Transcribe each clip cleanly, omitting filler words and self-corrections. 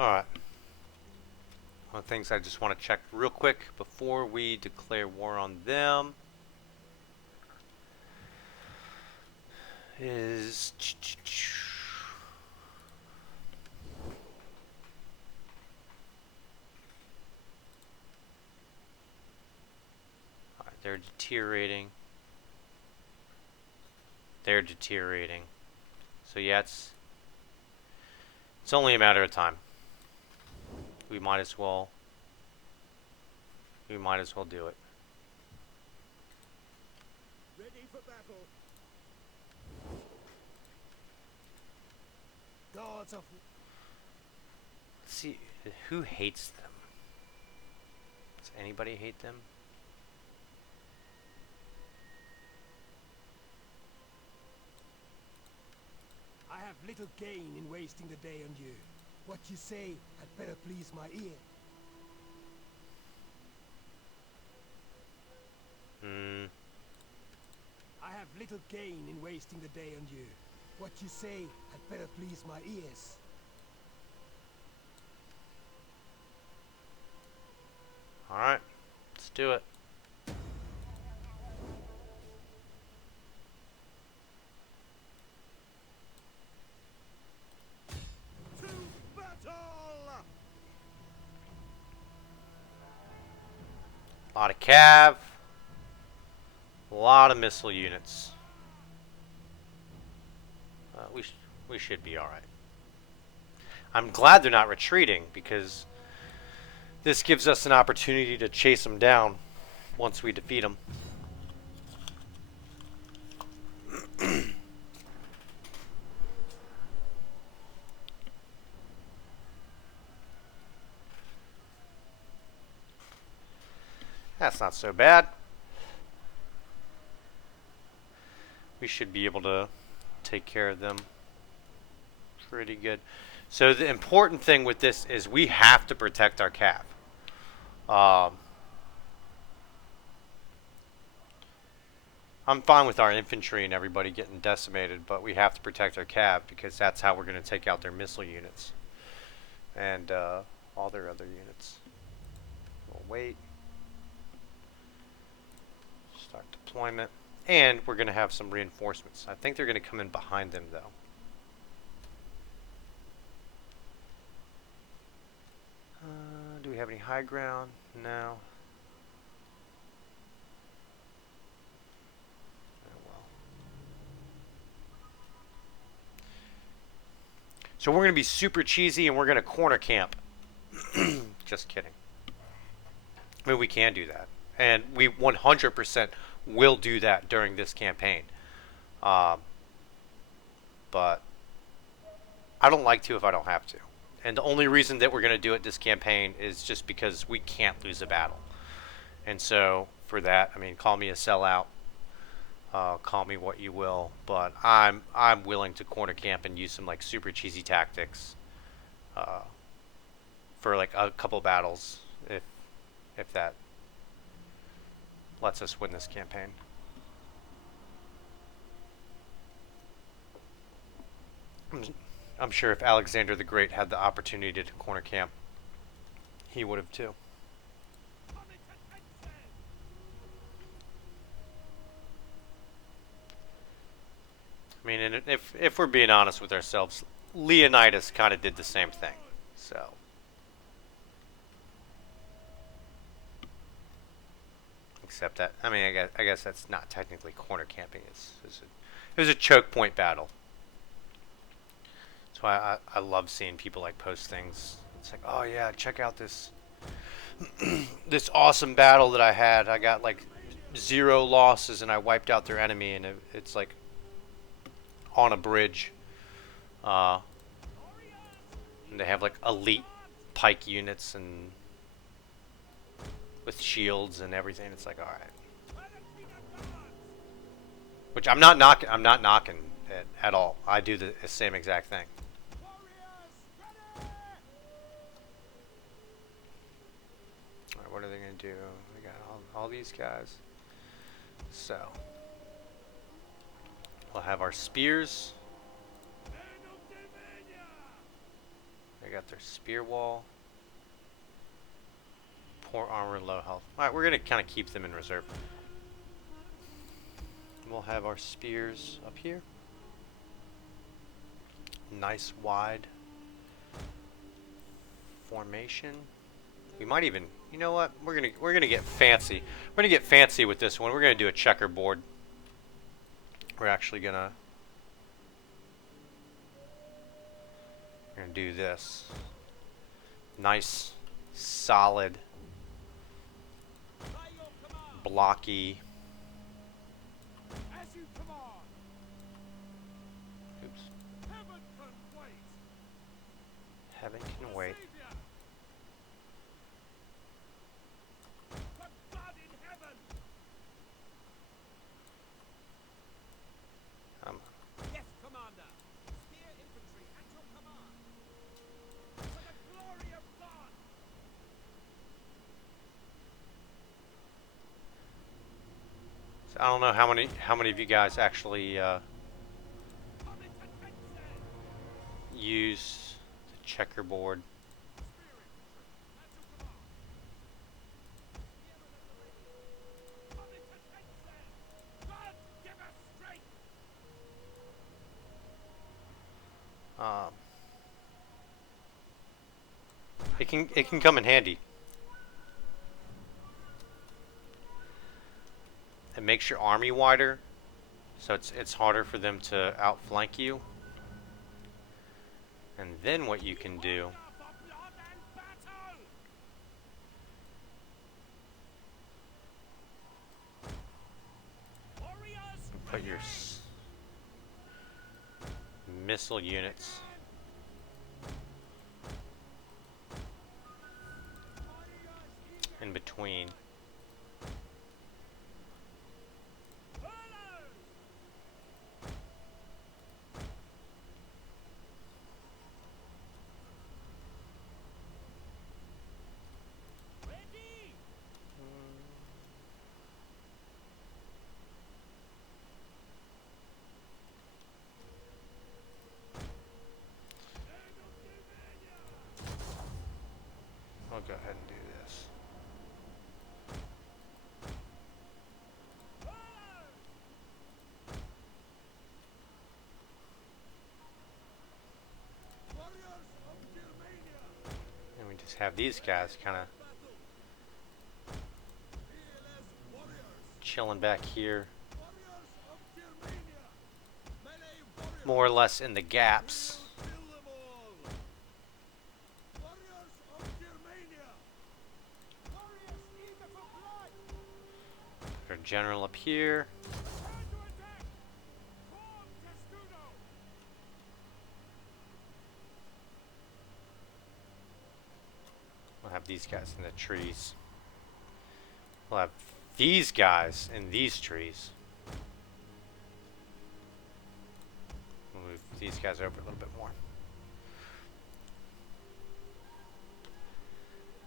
Alright. One of the things I just want to check real quick before we declare war on them is... Alright, they're deteriorating. They're deteriorating. So yeah, it's only a matter of time. We might as well do it. Ready for battle. Gods of... Let's see, who hates them? Does anybody hate them? I have little gain in wasting the day on you. What you say had better please my ear. I have little gain in wasting the day on you. What you say had better please my ears. Alright, let's do it. To battle! A lot of cav. A lot of missile units. We should be alright. I'm glad they're not retreating because this gives us an opportunity to chase them down once we defeat them. That's not so bad. We should be able to take care of them pretty good. So the important thing with this is we have to protect our cav. I'm fine with our infantry and everybody getting decimated, but we have to protect our cav because that's how we're going to take out their missile units and all their other units. We'll wait. Start deployment. And we're going to have some reinforcements. I think they're going to come in behind them, though. Do we have any high ground? No. Oh, well. So we're going to be super cheesy and we're going to corner camp. Just kidding. I mean, we can do that. And we 100% will do that during this campaign. But I don't like to if I don't have to. And the only reason that we're going to do it this campaign is just because we can't lose a battle. And so, for that, I mean, call me a sellout. Call me what you will. But I'm willing to corner camp and use some, like, super cheesy tactics for, like, a couple battles if that lets us win this campaign. I'm sure if Alexander the Great had the opportunity to corner camp, he would have too. I mean, and if we're being honest with ourselves, Leonidas kind of did the same thing. So, except that, I mean, I guess that's not technically corner camping. It was a choke point battle. That's why I love seeing people like post things. It's like, oh yeah, check out this this awesome battle that I had. I got like 0 losses and I wiped out their enemy, and it's like on a bridge. And they have like elite pike units and with shields and everything. It's like, all right. Which I'm not knocking it at all. I do the same exact thing. Alright, what are they gonna do? We got all these guys. So we'll have our spears. They got their spear wall. Poor armor, low health. Alright, we're going to kind of keep them in reserve. We'll have our spears up here. Nice wide formation. We might even, you know what? We're gonna get fancy. We're gonna get fancy with this one. We're gonna do a checkerboard. We're actually gonna do this. Nice, solid, blocky. Oops. Heaven can wait. Yes, Commander. Spear infantry at your command. For the glory of God. So I don't know how many of you guys actually use the checkerboard. It can come in handy. It makes your army wider, so it's harder for them to outflank you. And then what you can do, put your missile units in between. I'll go ahead and do this. And we just have these guys kind of chilling back here, more or less in the gaps. Put our general up here. We'll have these guys in the trees. We'll have these guys in these trees. We'll move these guys over a little bit more.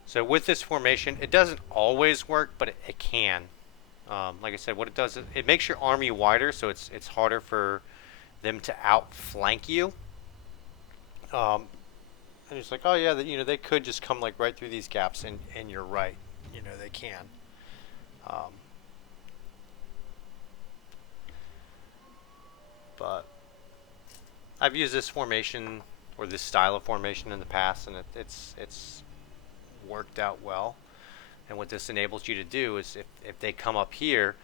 So with this formation, it doesn't always work, but it can. Like I said, what it does is it makes your army wider, so it's harder for them to outflank you. And it's like, oh yeah, you know, they could just come like right through these gaps, and you're right, you know, they can. But I've used this formation or this style of formation in the past, and it's worked out well. And what this enables you to do is if they come up here,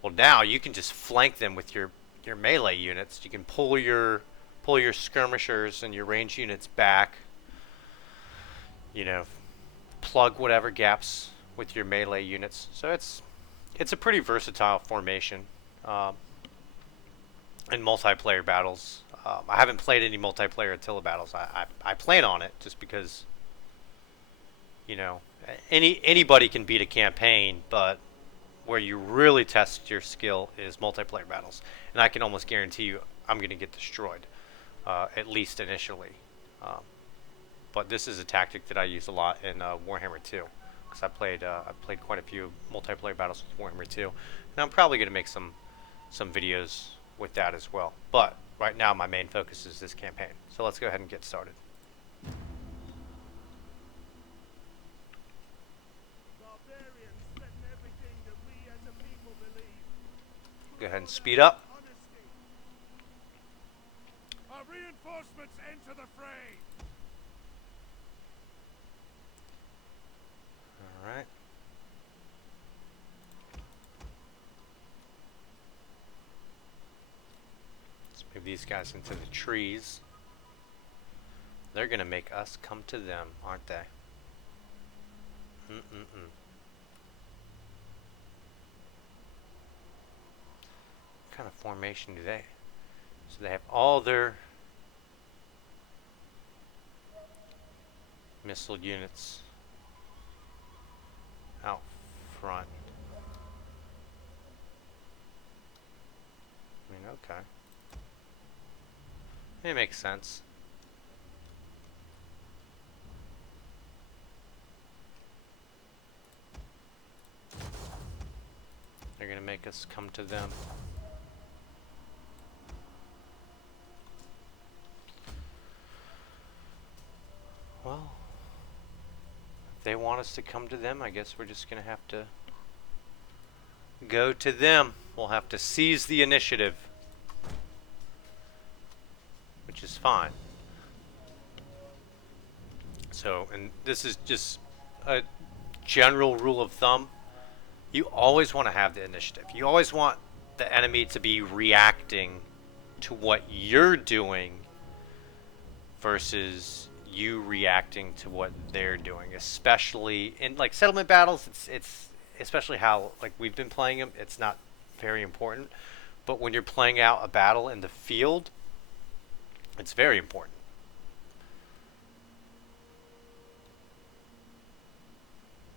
well, now you can just flank them with your melee units. You can pull your skirmishers and your range units back. You know, plug whatever gaps with your melee units. So it's a pretty versatile formation in multiplayer battles. I haven't played any multiplayer Attila battles. I plan on it just because, you know, anybody can beat a campaign, but where you really test your skill is multiplayer battles, and I can almost guarantee you I'm going to get destroyed, at least initially. But this is a tactic that I use a lot in Warhammer 2, because I played quite a few multiplayer battles with Warhammer 2, and I'm probably going to make some videos with that as well. But right now my main focus is this campaign, so let's go ahead and get started. Go ahead and speed up. Our reinforcements enter the fray. All right. Let's move these guys into the trees. They're gonna make us come to them, aren't they? What kind of formation do they? So they have all their missile units out front. I mean, okay. It makes sense. They're gonna make us come to them. Well, if they want us to come to them, I guess we're just gonna have to go to them. We'll have to seize the initiative, which is fine. So, and this is just a general rule of thumb. You always want to have the initiative. You always want the enemy to be reacting to what you're doing versus you reacting to what they're doing. Especially in like settlement battles, it's especially how like we've been playing them. It's not very important, but when you're playing out a battle in the field, it's very important.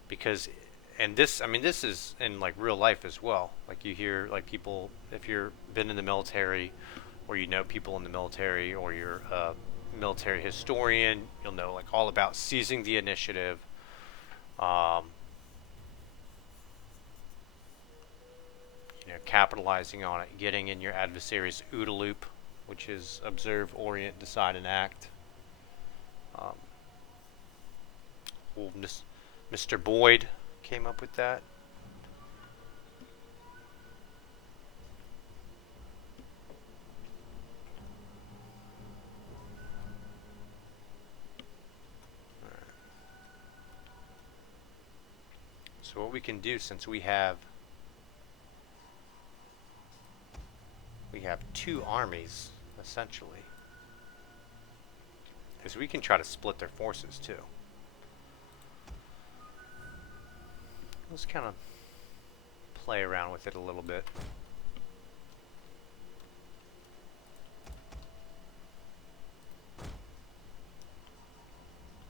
Because and this, I mean, this is in like real life as well. Like you hear like people, if you've been in the military, or you know people in the military, or you're a military historian, you'll know like all about seizing the initiative. You know, capitalizing on it, getting in your adversary's OODA loop, which is observe, orient, decide, and act. Well, Mr. Boyd came up with that. So what we can do, since we have two armies essentially, is we can try to split their forces too. Let's kind of play around with it a little bit.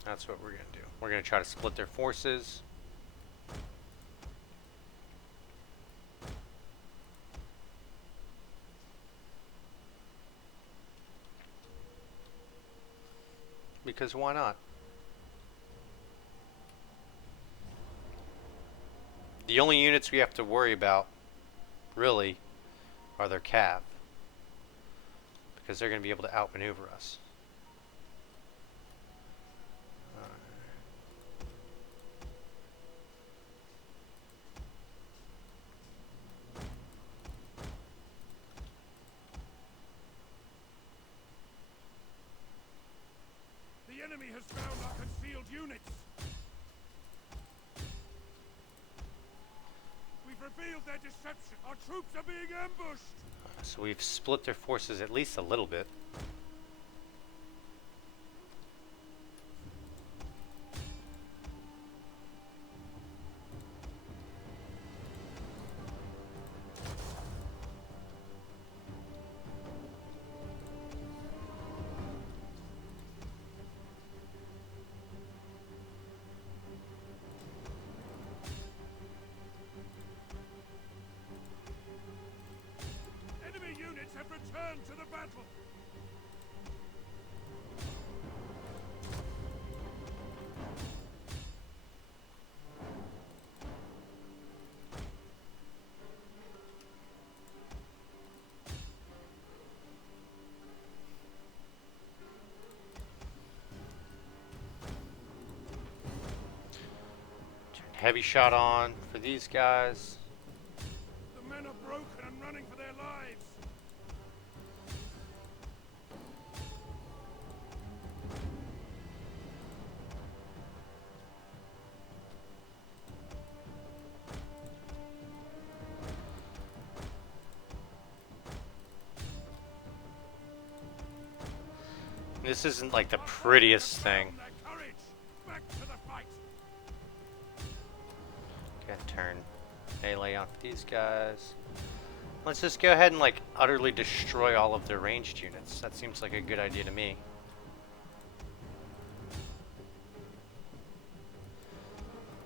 That's what we're going to do. We're going to try to split their forces. Because why not? The only units we have to worry about, really, are their cav. Because they're going to be able to outmaneuver us. The enemy has found our concealed units. We've revealed their deception. Our troops are being ambushed. So we've split their forces at least a little bit. Enemy units have returned to the battle. Turn heavy shot on for these guys. The men are broken and running for their This isn't like the prettiest thing. Gonna turn melee on these guys. Let's just go ahead and like utterly destroy all of their ranged units. That seems like a good idea to me.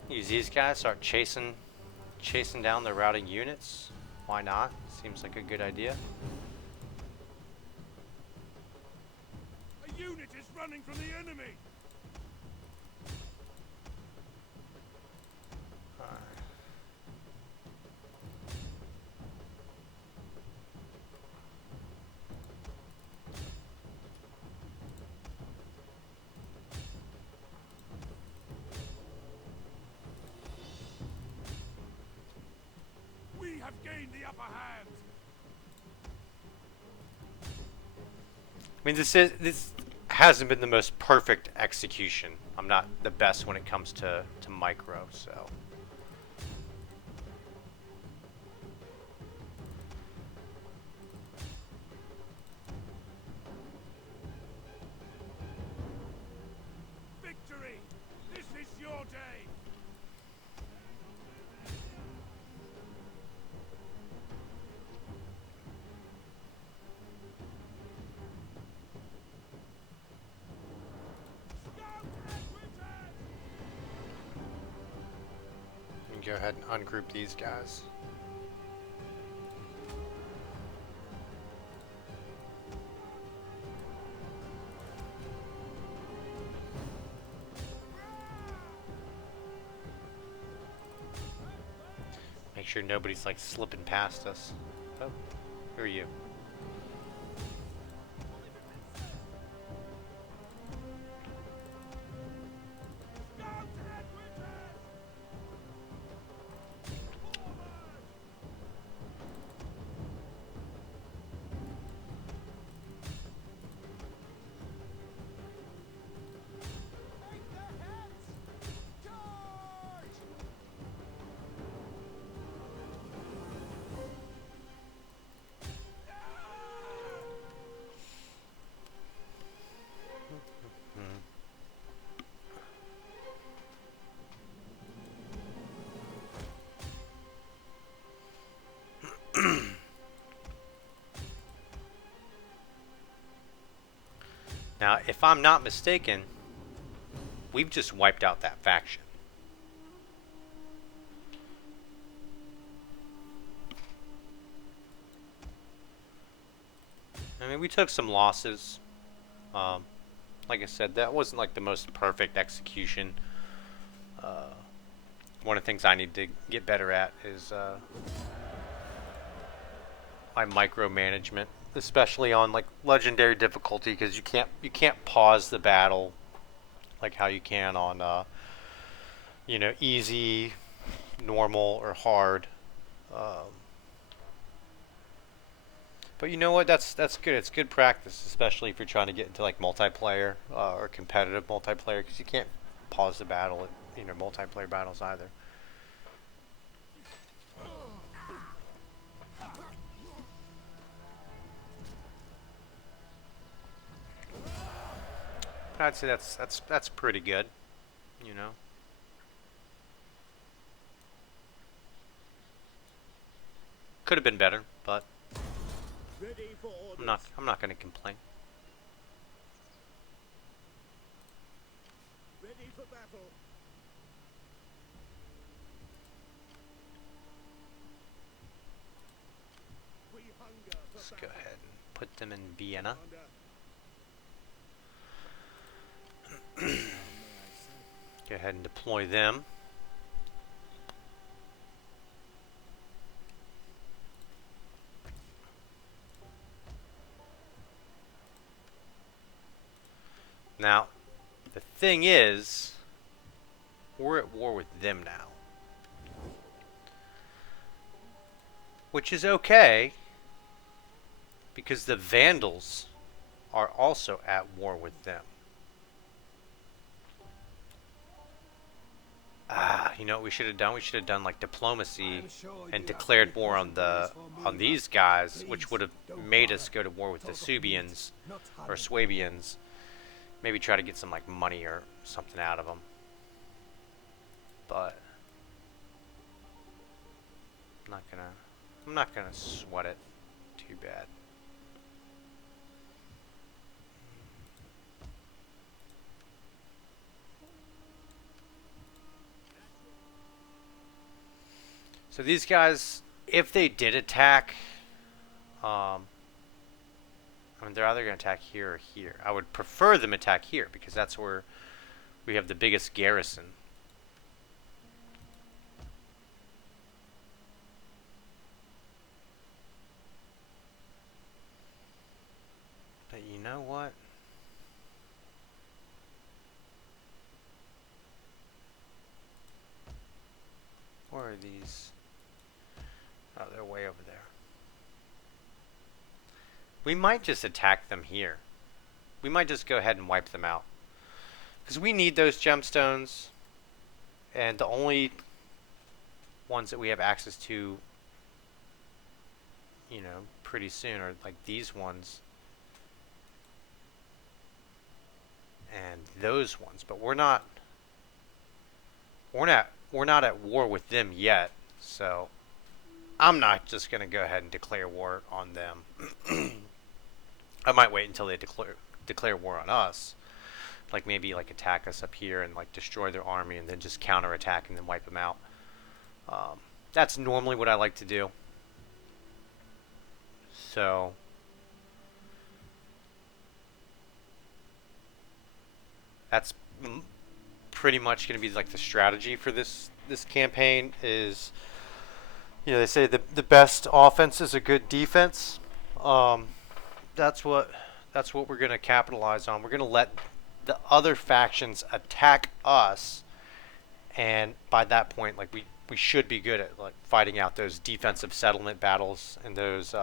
Use these guys, start chasing down the routing units. Why not? Seems like a good idea. A unit is running from the enemy. We have gained the upper hand. I mean, this hasn't been the most perfect execution. I'm not the best when it comes to micro, so. Victory! This is your day! You can go ahead and ungroup these guys. Make sure nobody's like slipping past us. Oh, who are you? Now, if I'm not mistaken, we've just wiped out that faction. I mean, we took some losses. Like I said, that wasn't like the most perfect execution. One of the things I need to get better at is my micromanagement, especially on like legendary difficulty, because you can't pause the battle like how you can on you know, easy, normal, or hard. But you know what? That's good. It's good practice, especially if you're trying to get into like multiplayer or competitive multiplayer, because you can't pause the battle at, you know, multiplayer battles either. But I'd say that's pretty good, you know. Could have been better, but Ready for orders. I'm not going to complain. Ready for battle. We hunger for Let's go battle. ahead and put them in Vienna. Go ahead and deploy them. Now, the thing is, we're at war with them now. Which is okay, because the Vandals are also at war with them. You know what we should have done? We should have done like diplomacy and declared war on these guys, which would have made us go to war with the Suebians or Suebians, Maybe try to get some like money or something out of them. But I'm not gonna sweat it too bad. So these guys, if they did attack, I mean, they're either going to attack here or here. I would prefer them attack here because that's where we have the biggest garrison. But you know what? Where are these? Oh, they're way over there. We might just attack them here. We might just go ahead and wipe them out. Because we need those gemstones. And the only ones that we have access to, you know, pretty soon are like these ones. And those ones. But we're not at war with them yet. So I'm not just going to go ahead and declare war on them. I might wait until they declare war on us. Like maybe like attack us up here and like destroy their army and then just counterattack and then wipe them out. That's normally what I like to do. So that's pretty much going to be like the strategy for this campaign is, you know, they say the best offense is a good defense. That's what we're going to capitalize on. We're going to let the other factions attack us, and by that point, like we should be good at like fighting out those defensive settlement battles and those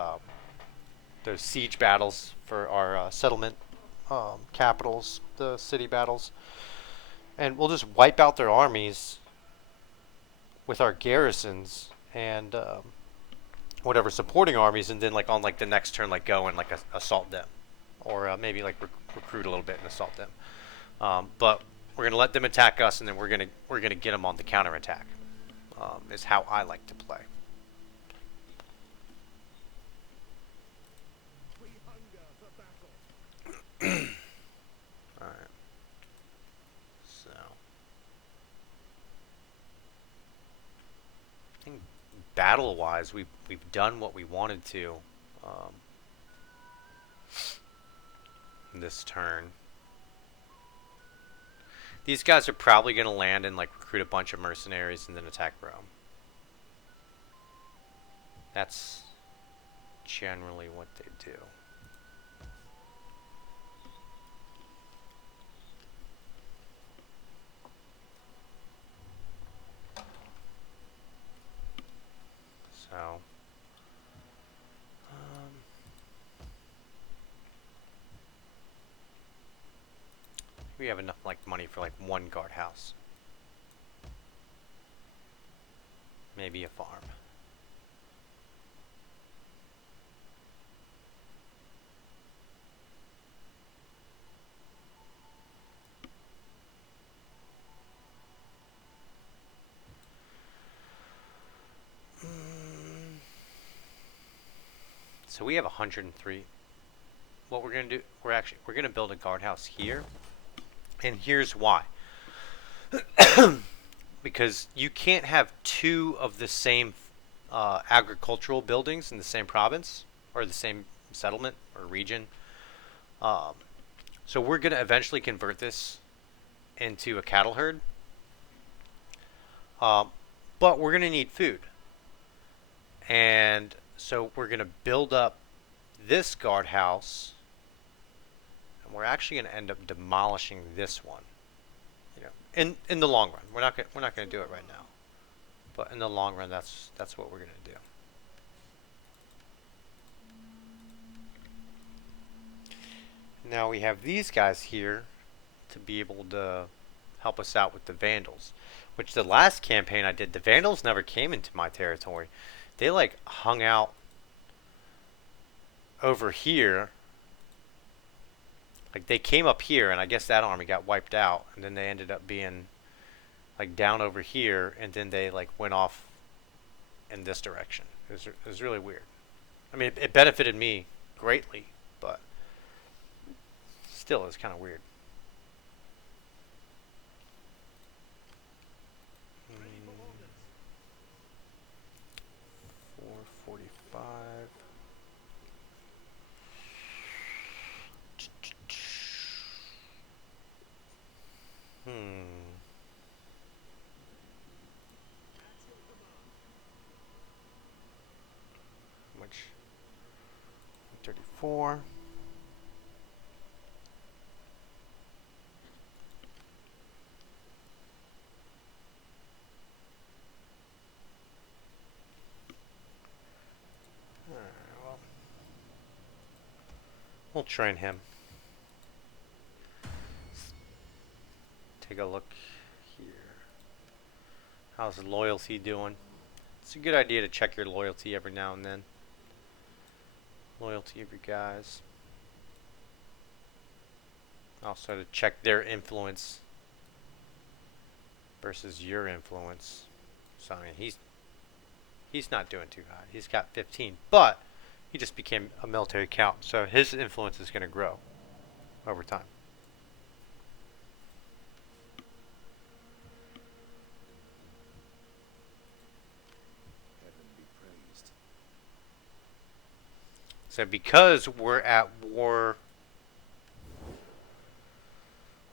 siege battles for our settlement capitals, the city battles, and we'll just wipe out their armies with our garrisons and whatever supporting armies, and then like on like the next turn, like go and like assault them, or maybe like recruit a little bit and assault them. But we're gonna let them attack us, and then we're gonna get them on the counterattack. Is how I like to play. All right. So I think battle-wise, we've done what we wanted to this turn. These guys are probably going to land and like recruit a bunch of mercenaries and then attack Rome. That's generally what they do. So we have enough like money for like one guardhouse, maybe a farm. So we have 103. What we're gonna do? We're gonna build a guardhouse here, and here's why. Because you can't have two of the same agricultural buildings in the same province or the same settlement or region. So we're going to eventually convert this into a cattle herd. But we're going to need food. And so we're going to build up this guardhouse. And we're actually going to end up demolishing this one. In the long run, we're not going to do it right now, but in the long run, that's what we're going to do. Now we have these guys here to be able to help us out with the Vandals, which the last campaign I did, the Vandals never came into my territory. They like hung out over here Like they came up here, and I guess that army got wiped out, and then they ended up being like down over here, and then they like went off in this direction. It was really weird. I mean, it benefited me greatly, but still, it's kind of weird. 445. Hmm. Which 34. Alright, well, we'll train him. Take a look here. How's loyalty doing? It's a good idea to check your loyalty every now and then. Loyalty of your guys. Also to check their influence versus your influence. So I mean, he's not doing too hot. He's got 15, but he just became a military count, so his influence is going to grow over time. Heaven be praised. So because we're at war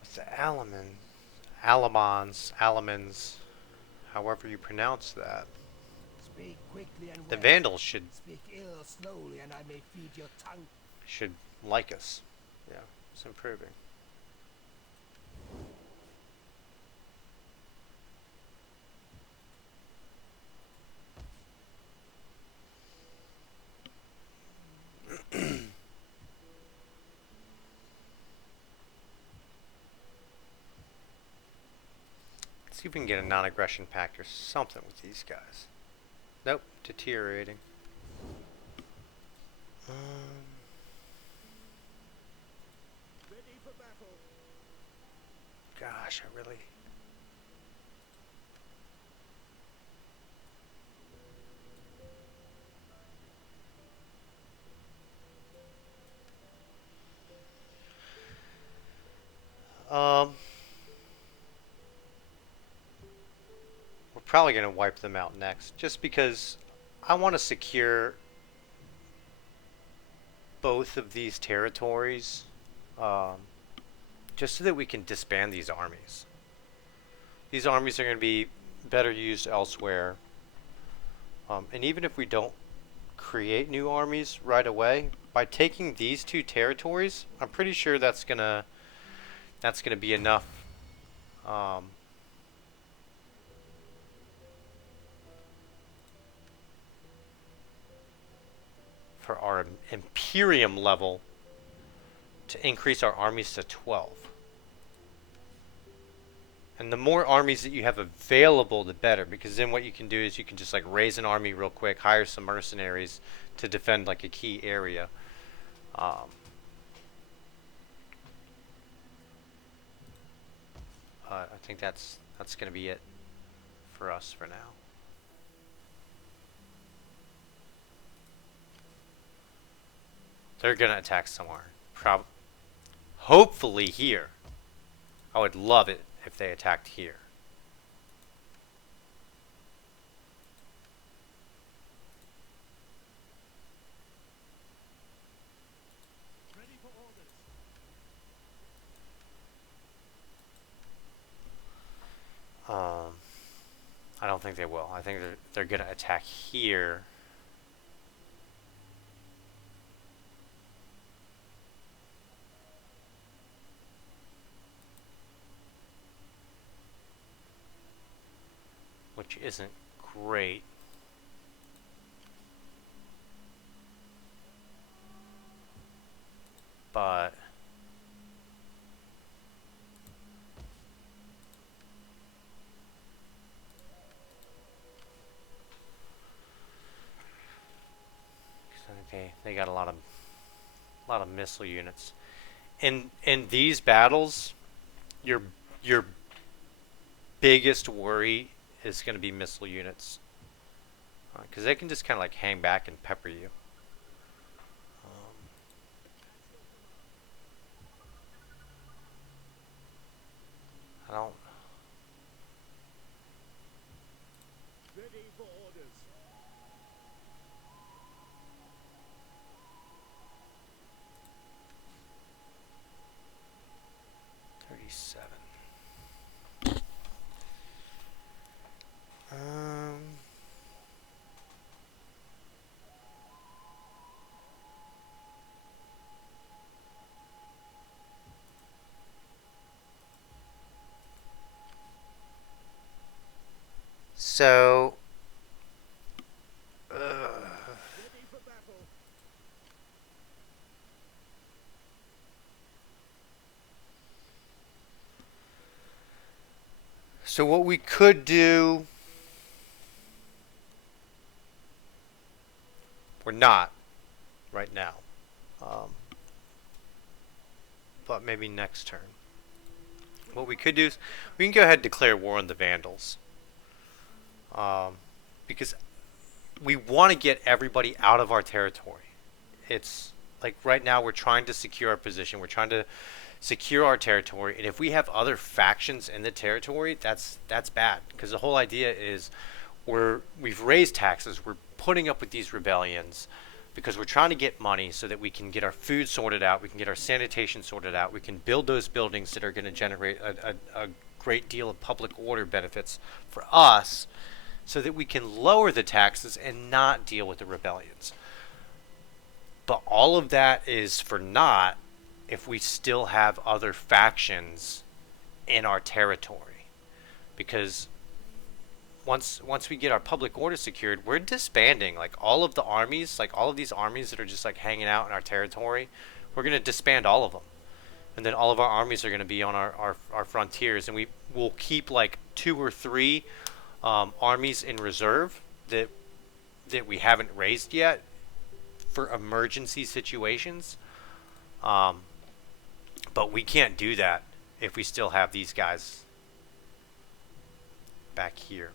with the Alamans, however you pronounce that, Speak quickly and the well. Vandals should Speak ill slowly, and I may feed your tongue. like us. Yeah, it's improving. See if we can get a non-aggression pact or something with these guys. Nope, deteriorating. Ready for battle. Gosh, I really. Um, we're probably gonna wipe them out next, just because I want to secure both of these territories, um, just so that we can disband these armies. These armies are going to be better used elsewhere, and even if we don't create new armies right away, by taking these two territories, I'm pretty sure that's gonna be enough. Um, for our Imperium level to increase our armies to 12. And the more armies that you have available, the better, because then what you can do is you can just like raise an army real quick, hire some mercenaries to defend like a key area. Um, I think that's going to be it for us for now. They're going to attack somewhere. Hopefully here. I would love it if they attacked here. Ready for orders. I don't think they will. I think they're going to attack here. Which isn't great. But I think they got a lot of missile units. in these battles, your your biggest worry is going to be missile units, because they can just kind of like hang back and pepper you. I don't. Ready for orders. 37. So, Ready for battle. so what we could do, we're not right now, um, but maybe next turn. What we could do is we can go ahead and declare war on the Vandals, because we want to get everybody out of our territory. It's like right now we're trying to secure our position. We're trying to secure our territory, and if we have other factions in the territory, that's bad. Because the whole idea is we've raised taxes. We're putting up with these rebellions because we're trying to get money so that we can get our food sorted out. We can get our sanitation sorted out. We can build those buildings that are going to generate a great deal of public order benefits for us, so that we can lower the taxes and not deal with the rebellions. But all of that is for naught if we still have other factions in our territory. Because once we get our public order secured, we're disbanding like all of the armies, like all of these armies that are just like hanging out in our territory. We're going to disband all of them. And then all of our armies are going to be on our frontiers, and we will keep like 2 or 3 armies in reserve that we haven't raised yet for emergency situations. But we can't do that if we still have these guys back here.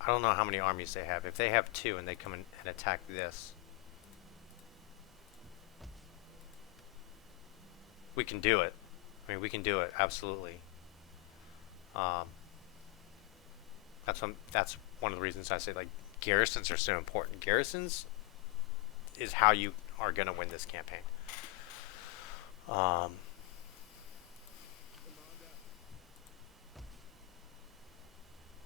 I don't know how many armies they have. If they have 2 and they come in and attack this, we can do it. I mean, we can do it, absolutely. That's one of the reasons I say like garrisons are so important. Garrisons is how you are going to win this campaign.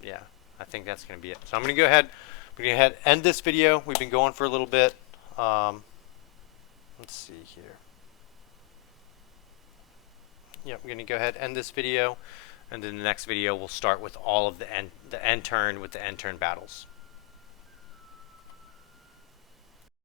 Yeah, I think that's going to be it. So I'm going to go ahead. We're going to end this video. We've been going for a little bit. Let's see here. Yep, I'm going to go ahead and end this video, and then the next video we'll start with all of the end turn with the end turn battles.